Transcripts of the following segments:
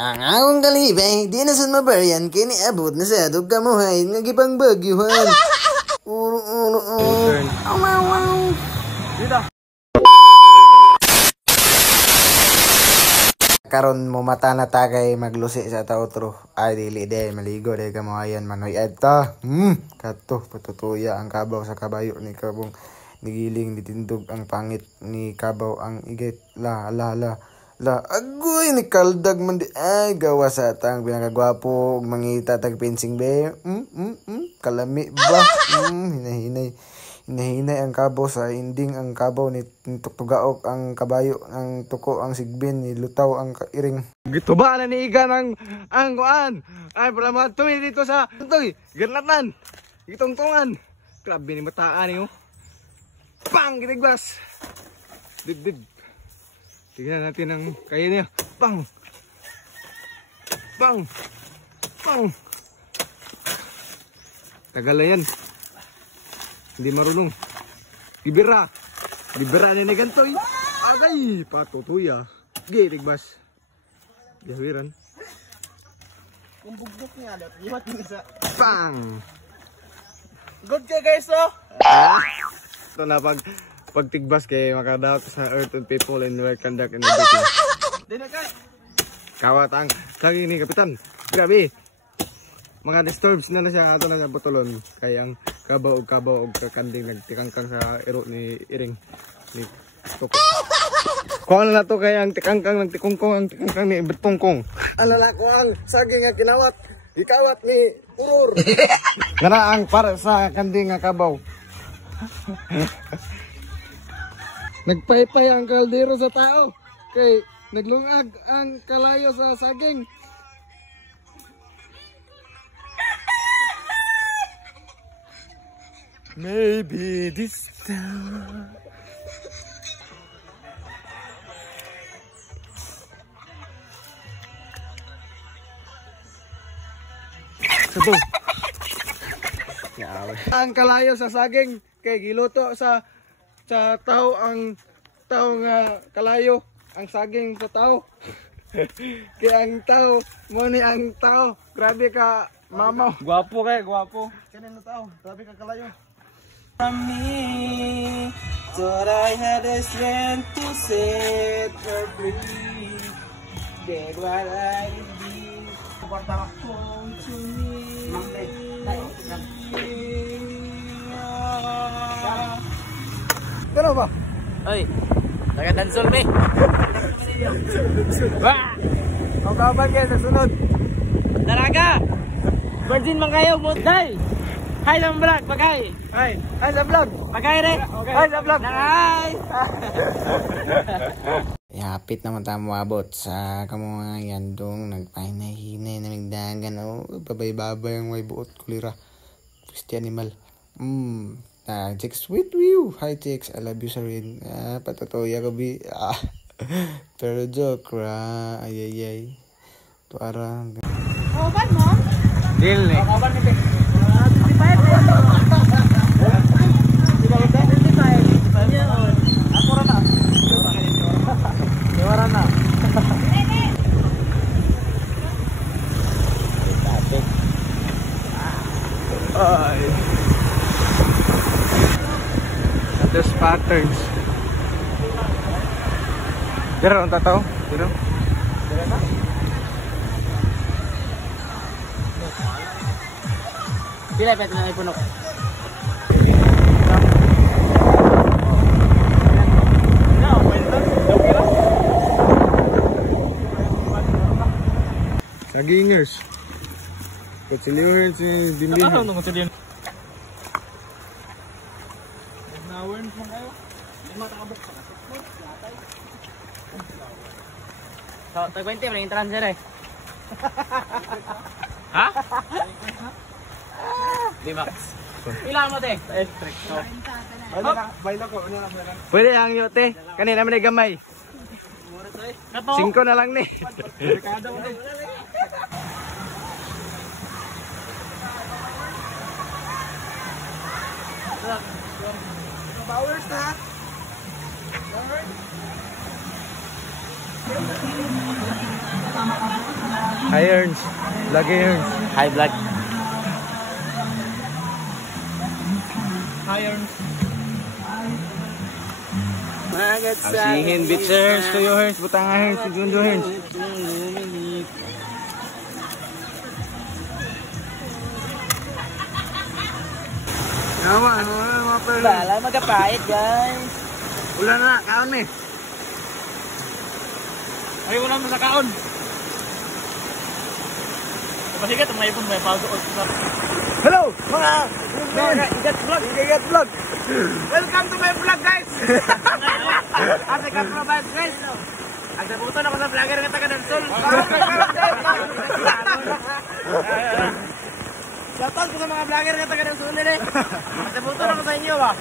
Ang akong kalibay, di na sun mabaryan, kini abot na sa adog kamuhay, nga gipang bagyuhan. Wow. Karon mo mata na tagay maglusi sa taotro. Ay, dili de, maligo de kamuhayan, manoy adta. Kato, patutuya ang kabaw sa kabayo ni kabong nigiling ditindog ang pangit ni kabaw ang igit. La, agoy ni kaldag man di ay gawa sa tang pinakagwapo mangita tag pinsing be. Kalami ba? Hinahinay ang kabaw sa inding ang kabaw ni tuktugaok ang kabayo ang tuko ang sigbin ni lutaw ang iring. Gito ba na ni iga ng ang kuan? Ay pala mga tumi dito sa toy, ganatan. Gitungtungan. Grabe ni mataan niyo. Pang gitigwas. Dib. Tignan natin ang kaya niya. Pang! Tagal na yan. Hindi marunong. Gibira na ni gantoy. Agay! Patutuya. Gitigbas. Gawiran. Kung bugbog niya, liwat niya isa. Pang! Good ka guys, oh! Ito na pagtigbas kay makadaot sa earth and people and will conduct and everything. Di na ka! Kawat ang lagi ni Kapitan. Grabe! Mga disturbs na siya ato na sa butulon. Kaya ang kabaw og kakanding nagtikangkang sa iro ni Iring. Ni Tuko. Kuha na to kaya ang tikangkang nagtikungkong ang tikangkang ni Betungkong. Alala ko ang saging nga kinawat. Ikawat ni Urur. Ngana ang para sa kanding nga kabaw. Nagpaypay ang kaldero sa tao. Kay naglungag ang kalayo sa saging. Maybe this time. Sabaw. Ang kalayo sa saging kay giluto sa tao ang tao nga kalayo ang saging sa tao. Kaya ang tao mo ni ang tao. Grabe ka mamaw. Gwapo kay, gwapo. Kanin na tao. Grabe ka kalayo. From me, thought I had the strength to set her free. Did what I did. Home to me. Gano'n ba? Oy, taga-dansol me. Ang kaban kayo sa sunod. Talaga! Virgin man kayo, Day! Hi sa vlog, pagay! Hi sa vlog. Pagay re! Hi sa vlog. Hi! Hapit naman tayo mabot sa kamungayan dong nagpahinay-hinay na nagdagan babay-babay ang may buot kulira Christy animal chicks with you hi chicks I love you Sarin patatoya ko bi pero joke ra ayayay tuara Oban mo? deal ne Oban ni 55 ay there's patterns pero ang tataw pero Pila pet na ipunok. Sagingers. Kutsilihin si Bimbin. Ano nung kutsilihin? Nawen mo kayo. Matakabok pa. So, tag-20 mo yung transfer eh. Ha? Dimax. Ilan mo te? Electric. Baila ko. Pwede ang yote. Kanina man ay gamay. 5 na lang ni. Powers na. Alright. Hi Ernst. Lagi Ernst. Hi vlog. Hi Ernst. Magat sa Asihin beach Ernst. Kuyo Ernst. Butanga Ernst. Segundo Ernst. Naman. Mga pala. Bala magkapait guys. Ulan na. Kaon eh. Ay wala mo sa kaon. Pasikat may ipon may pauso sa. Hello mga Igat vlog. Igat vlog. Welcome to my vlog guys. Asa ka provide guys. Agsabuton ako sa vlogger nga taga Dansol. Shoutout ko sa mga vlogger nga taga Dansol nila. Agsabuton ako sa inyo ba.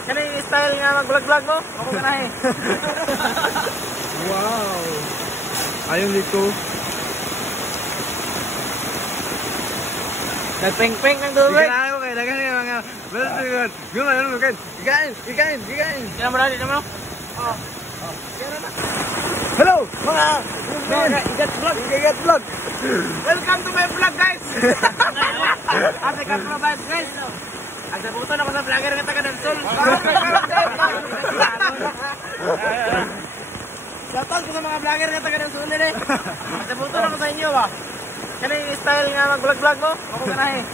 Kani style nga mag-vlog-vlog mo? Ako ka na eh. Wow. Ayun dito. Nagpeng-peng ng tubig. Ikain ako kayo. Dagan yung mga. Meron. Gumay. Ikain. Kaya mo natin naman. Oo. Hello mga Igat vlog. Igat vlog. Welcome to my vlog guys. Asa ka provide guys. Agsabuton ako sa vlogger nga taga Dansol. Shoutout ko sa mga vlogger nga taga Dansol nila. Agsabuton ako sa inyo ba. Kani style nga mag-vlog-vlog mo? Ako ka na eh.